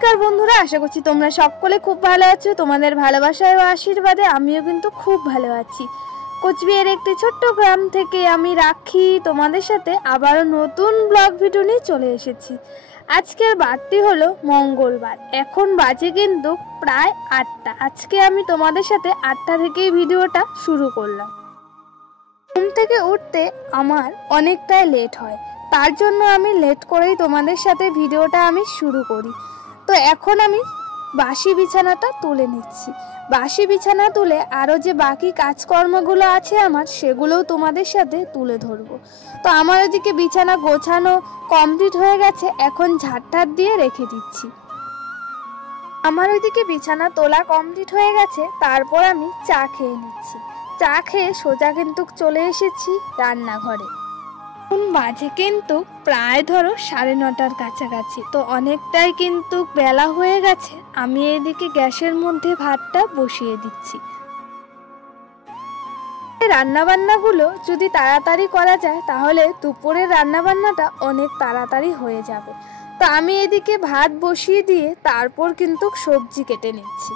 নমস্কার বন্ধুরা, আশা করছি তোমরা সকলে খুব ভালো আছো। তোমাদের ভালোবাসায় ও আশীর্বাদে আমিও কিন্তু খুব ভালো আছি। কোচবিহারের একটি ছোট্ট গ্রাম থেকে আমি রাখি তোমাদের সাথে আবারও নতুন ব্লগ ভিডিও নিয়ে চলে এসেছি। আজকের বারটি হলো মঙ্গলবার, এখন বাজে কিন্তু প্রায় 8টা। আজকে আমি তোমাদের সাথে 8টা থেকেই ভিডিওটা শুরু করলাম। ঘুম থেকে উঠতে আমার অনেকটাই লেট হয়, তার জন্য আমি লেট করেই তোমাদের সাথে ভিডিওটা আমি শুরু করি। তো এখন আমি বাসি বিছানাটা তুলে নিচ্ছি। বাসি বিছানা তুলে আরও যে বাকি কাজকর্মগুলো আছে আমার, সেগুলোও তোমাদের সাথে তুলে ধরবো। তো আমার ওদিকে বিছানা গোছানো কমপ্লিট হয়ে গেছে, এখন ঝাড়টার দিয়ে রেখে দিচ্ছি। আমার ওইদিকে বিছানা তোলা কমপ্লিট হয়ে গেছে, তারপর আমি চা খেয়ে নিচ্ছি। চা খেয়ে সোজা কিন্তু চলে এসেছি রান্নাঘরে। এখন বাজে কিন্তু প্রায় ধরো 9:30টার কাছাকাছি। তো অনেকটাই কিন্তু বেলা হয়ে গেছে। আমি এদিকে গ্যাসের মধ্যে ভাতটা বসিয়ে দিচ্ছি। রান্নাবান্নাগুলো যদি তাড়াতাড়ি করা যায় তাহলে দুপুরের রান্নাবান্নাটা অনেক তাড়াতাড়ি হয়ে যাবে। তো আমি এদিকে ভাত বসিয়ে দিয়ে তারপর কিন্তু সবজি কেটে নিচ্ছি।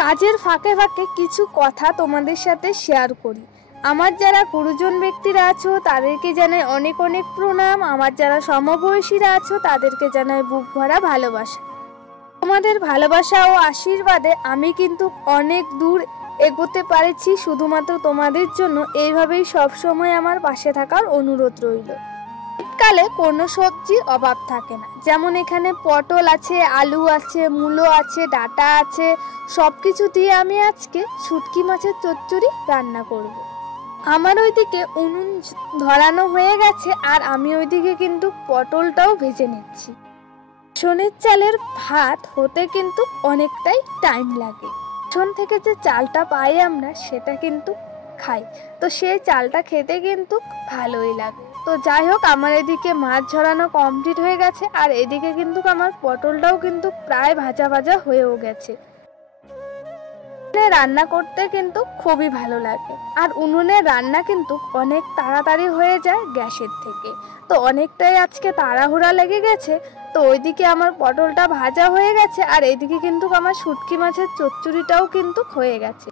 কাজের ফাঁকে ফাঁকে কিছু কথা তোমাদের সাথে শেয়ার করি। আমার যারা গুরুজন ব্যক্তিরা আছো তাদেরকে জানাই অনেক অনেক প্রণাম। আমার যারা সমবয়সীরা আছো তাদেরকে জানাই বুক ভরা ভালোবাসা। তোমাদের ভালোবাসা ও আশীর্বাদে আমি কিন্তু অনেক দূর এগোতে পারছি, শুধুমাত্র তোমাদের জন্য। এইভাবেই সবসময় আমার পাশে থাকার অনুরোধ রইল। শীতকালে কোনো সবজির অভাব থাকে না, যেমন এখানে পটল আছে, আলু আছে, মূলো আছে, ডাঁটা আছে, সব কিছু দিয়ে আমি আজকে শুটকি মাছের চচ্চড়ি রান্না করব। আমার ওইদিকে উনুন ধরানো হয়ে গেছে, আর আমি ওইদিকে কিন্তু পটলটাও ভেজে নিচ্ছি। সোনের চালের ভাত হতে কিন্তু অনেকটাই টাইম লাগে। পেছন থেকে যে চালটা পাই আমরা সেটা কিন্তু খাই, তো সেই চালটা খেতে কিন্তু ভালোই লাগে। তো যাই হোক, আমার এদিকে মাছ ঝরানো কমপ্লিট হয়ে গেছে, আর এদিকে কিন্তু আমার পটলটাও কিন্তু প্রায় ভাজা ভাজা হয়েও গেছে। রান্না করতে কিন্তু খুবই ভালো লাগে, আর উনুনের রান্না কিন্তু অনেক তাড়াতাড়ি হয়ে যায় গ্যাসের থেকে। তো অনেকটাই আজকে তাড়াহুড়া লেগে গেছে। তো ওইদিকে আমার পটলটা ভাজা হয়ে গেছে, আর এইদিকে কিন্তু আমার শুটকি মাছের চচ্চড়িটাও কিন্তু হয়ে গেছে।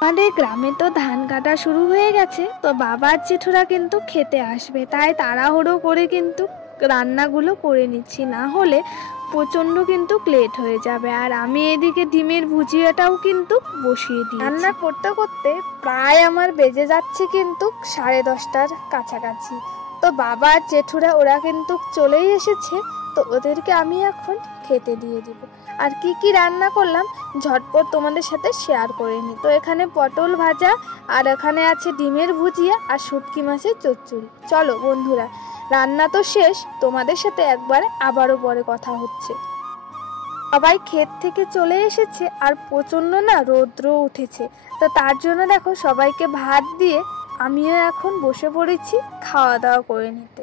আমাদের গ্রামে তো ধান কাটা শুরু হয়ে গেছে, তো বাবার জেঠুরা কিন্তু খেতে আসবে, তাই তাড়াহুড়ো করে কিন্তু রান্নাগুলো করে নিচ্ছি, না হলে প্রচণ্ড কিন্তু লেট হয়ে যাবে। আর আমি এদিকে ডিমের ভুজিয়াটাও কিন্তু বসিয়ে দিই। রান্না করতে করতে প্রায় আমার বেজে যাচ্ছে কিন্তু 10:30টার কাছাকাছি। তো বাবা আর জেঠুরা ওরা কিন্তু চলেই এসেছে, তো ওদেরকে আমি এখন খেতে দিয়ে দিব। আর কি কি রান্না করলাম ঝটপট তোমাদের সাথে শেয়ার করে নিই। তো এখানে পটল ভাজা, আর এখানে আছে ডিমের ভুজিয়া, আর শুটকি মাছের চচ্চড়ি। চলো বন্ধুরা, রান্না তো শেষ, তোমাদের সাথে একবারে আবারও পরে কথা হচ্ছে। সবাই ক্ষেত থেকে চলে এসেছে, আর প্রচণ্ড না রৌদ্র উঠেছে। তো তার জন্য দেখো সবাইকে ভাত দিয়ে আমিও এখন বসে পড়েছি খাওয়া দাওয়া করে নিতে।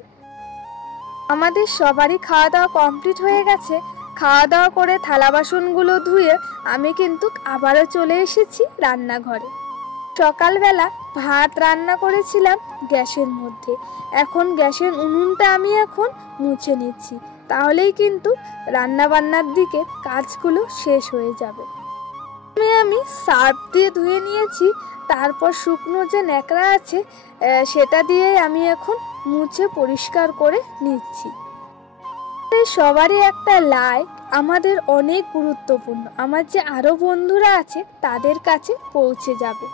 আমাদের সবারই খাওয়া দাওয়া কমপ্লিট হয়ে গেছে। খাওয়া দাওয়া করে থালা বাসনগুলো ধুয়ে আমি কিন্তু আবারও চলে এসেছি রান্নাঘরে। সকালবেলা ভাত রান্না করেছিলাম গ্যাসের মধ্যে, এখন গ্যাসের উনুনটা আমি এখন মুছে নিচ্ছি, তাহলেই কিন্তু রান্নাবান্নার দিকে কাজগুলো শেষ হয়ে যাবে। আমি সার্ফ দিয়ে ধুয়ে নিয়েছি, তারপর শুকনো যে ন্যাকড়া আছে সেটা দিয়ে আমি এখন মুছে পরিষ্কার করে নিচ্ছি। সবারই একটা লাইক আমাদের অনেক গুরুত্বপূর্ণ, আমার যে আরো বন্ধুরা আছে তাদের কাছে পৌঁছে যাবে।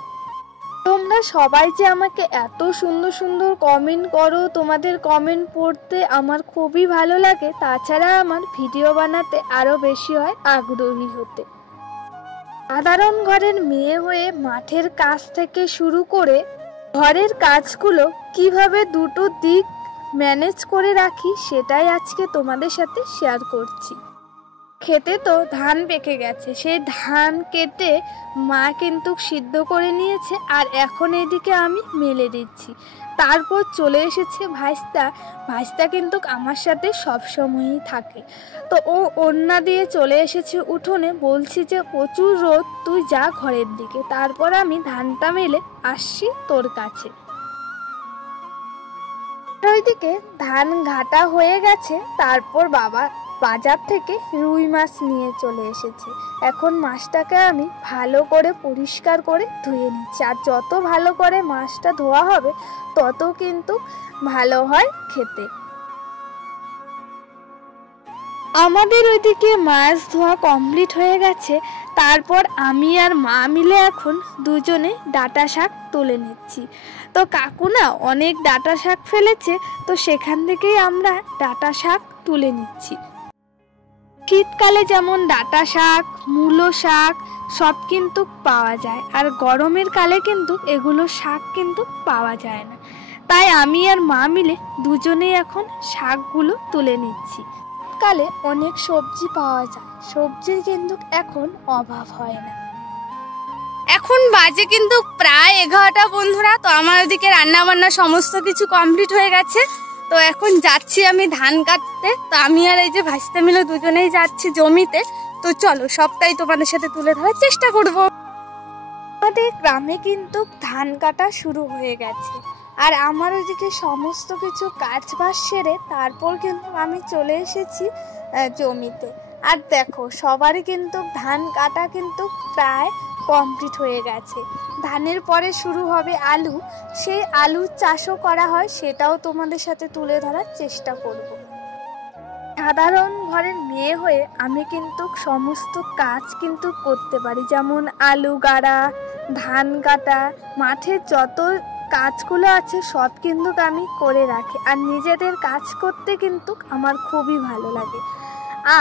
তোমরা সবাই যে আমাকে এত সুন্দর সুন্দর কমেন্ট করো, তোমাদের কমেন্ট পড়তে আমার খুবই ভালো লাগে। তাছাড়া আমার ভিডিও বানাতে আরো বেশি হয় আগ্রহী হতে। সাধারণ ঘরের মেয়ে হয়ে মাঠের কাজ থেকে শুরু করে ঘরের কাজগুলো কিভাবে দুটো দিক ম্যানেজ করে রাখি সেটাই আজকে তোমাদের সাথে শেয়ার করছি। খেতে তো ধান পেকে গেছে, সেই ধান কেটে মা কিন্তু সিদ্ধ করে নিয়েছে, আর এখন এদিকে আমি মেলে দিচ্ছি। তারপর চলে এসেছে ভাইস্তা। ভাইস্তা কিন্তু আমার সাথে সবসময়ই থাকে। তো ও ওড়না দিয়ে চলে এসেছে উঠোনে, বলছি যে প্রচুর রোদ, তুই যা ঘরের দিকে, তারপর আমি ধানটা মেলে আসছি তোর কাছে। ওইদিকে ধান ঘাটা হয়ে গেছে, তারপর বাবা বাজার থেকে রুই মাছ নিয়ে চলে এসেছি। এখন মাছটাকে আমি ভালো করে পরিষ্কার করে ধুয়ে নিচ্ছি। আর যত ভালো করে মাছটা ধোয়া হবে তত কিন্তু ভালো হয় খেতে। আমাদের ওইদিকে মাছ ধোয়া কমপ্লিট হয়ে গেছে। তারপর আমি আর মা মিলে এখন দুজনে ডাঁটা শাক তুলে নিচ্ছি। তো কাকু না অনেক ডাঁটা শাক ফেলেছে, তো সেখান থেকেই আমরা ডাঁটা শাক তুলে নিচ্ছি। শীতকালে যেমন ডাঁটা শাক, মূলো শাক সব কিন্তু পাওয়া যায়, আর গরমের কালে কিন্তু এগুলো শাক কিন্তু পাওয়া যায় না। তাই আমি আর মা মিলে দুজনেই এখন শাকগুলো তুলে নিচ্ছি। কালে অনেক সবজি পাওয়া যায়, সবজির কিন্তু এখন অভাব হয় না। এখন বাজে কিন্তু প্রায় 11টা বন্ধুরা। তো আমার ওদিকে রান্না বান্না সমস্ত কিছু কমপ্লিট হয়ে গেছে। তো এখন যাচ্ছি আমি ধান কাটতে। তো আমি আর এই যে ভাইস্তা মিলে দুজনেই যাচ্ছি জমিতে। তো চলো সবটাই তোমাদের সাথে তুলে ধরার চেষ্টা করব। আমাদের গ্রামে কিন্তু ধান কাটা শুরু হয়ে গেছে, আর আমার ওইদিকে সমস্ত কিছু কাজ বাজ সেরে তারপর কিন্তু আমি চলে এসেছি জমিতে। আর দেখো সবারই কিন্তু ধান কাটা কিন্তু প্রায় কমপ্লিট হয়ে গেছে। ধানের পরে শুরু হবে আলু, সেই আলু চাষও করা হয়, সেটাও তোমাদের সাথে তুলে ধরার চেষ্টা করব। সাধারণ ঘরের মেয়ে হয়ে আমি কিন্তু সমস্ত কাজ কিন্তু করতে পারি, যেমন আলু গাড়া, ধান কাটা, মাঠের যত কাজগুলো আছে সব কিন্তু আমি করে রাখি। আর নিজেদের কাজ করতে কিন্তু আমার খুবই ভালো লাগে।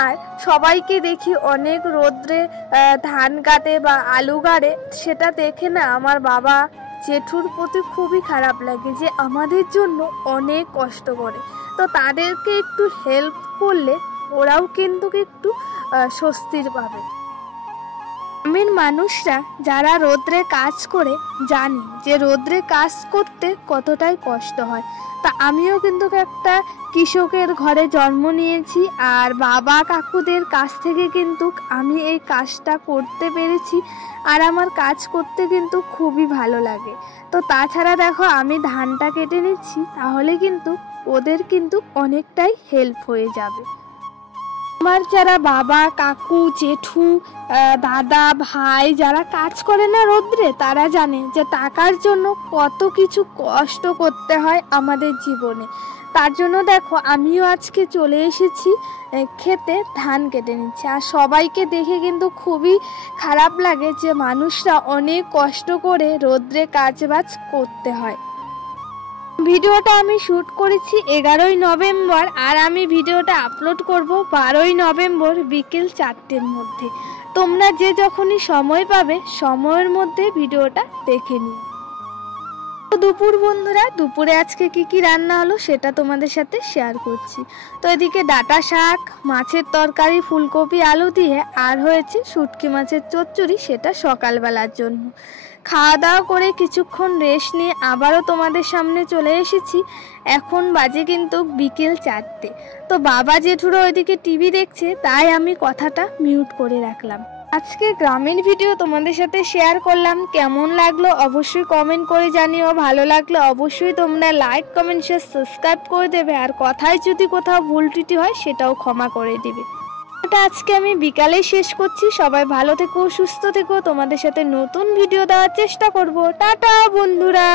আর সবাইকে দেখি অনেক রোদ্রে ধান কাটে বা আলু গাড়ে, সেটা দেখে না আমার বাবা জেঠুর প্রতি খুবই খারাপ লাগে যে আমাদের জন্য অনেক কষ্ট করে। তো তাদেরকে একটু হেল্প করলে ওরাও কিন্তু একটু স্বস্তির পাবে। গ্রামের মানুষরা যারা রোদ্রে কাজ করে জানি যে রোদ্রে কাজ করতে কতটাই কষ্ট হয়। তা আমিও কিন্তু একটা কৃষকের ঘরে জন্ম নিয়েছি, আর বাবা কাকুদের কাছ থেকে কিন্তু আমি এই কাজটা করতে পেরেছি। আর আমার কাজ করতে কিন্তু খুবই ভালো লাগে। তো তাছাড়া দেখো আমি ধানটা কেটে নিচ্ছি, তাহলে কিন্তু ওদের কিন্তু অনেকটাই হেল্প হয়ে যাবে। আমার যারা বাবা কাকু জেঠু দাদা ভাই যারা কাজ করে না রোদ্রে, তারা জানে যে টাকার জন্য কত কিছু কষ্ট করতে হয় আমাদের জীবনে। তার জন্য দেখো আমিও আজকে চলে এসেছি খেতে ধান কেটে নিচ্ছি। আর সবাইকে দেখে কিন্তু খুবই খারাপ লাগে যে মানুষরা অনেক কষ্ট করে রোদ্রে কাজবাজ করতে হয়। ভিডিওটা আমি শ্যুট করেছি 11ই নভেম্বর, আর আমি ভিডিওটা আপলোড করব 12ই নভেম্বর বিকেল 4টের মধ্যে। তোমরা যে যখনই সময় পাবে সময়ের মধ্যে ভিডিওটা দেখে নিও। দুপুর বন্ধুরা, দুপুরে আজকে কি রান্না হলো সেটা তোমাদের সাথে শেয়ার করছি। তো এদিকে ডাঁটা শাক, মাছের তরকারি, ফুলকপি আলু দিয়ে, আর হয়েছে শুটকি মাছের চচ্চড়ি, সেটা সকালবেলার জন্য। খাওয়া দাওয়া করে কিছুক্ষণ রেস্ট নিয়ে আবারও তোমাদের সামনে চলে এসেছি। এখন বাজে কিন্তু বিকেল 4টে। তো বাবা জেঠুরা ওইদিকে টিভি দেখছে, তাই আমি কথাটা মিউট করে রাখলাম। আজকে গ্রামের ভিডিও তোমাদের সাথে শেয়ার করলাম। কেমন লাগলো অবশ্যই কমেন্ট করে জানিও। ভালো লাগলে অবশ্যই তোমরা লাইক কমেন্ট শেয়ার সাবস্ক্রাইব করে দেবে। আর কথায় যদি কোথাও ভুল ত্রুটি হয় সেটাও ক্ষমা করে দেবে। এটা আজকে আমি বিকালেই শেষ করছি। সবাই ভালো থেকো, সুস্থ থেকো। তোমাদের সাথে নতুন ভিডিও দেওয়ার চেষ্টা করব। টাটা বন্ধুরা।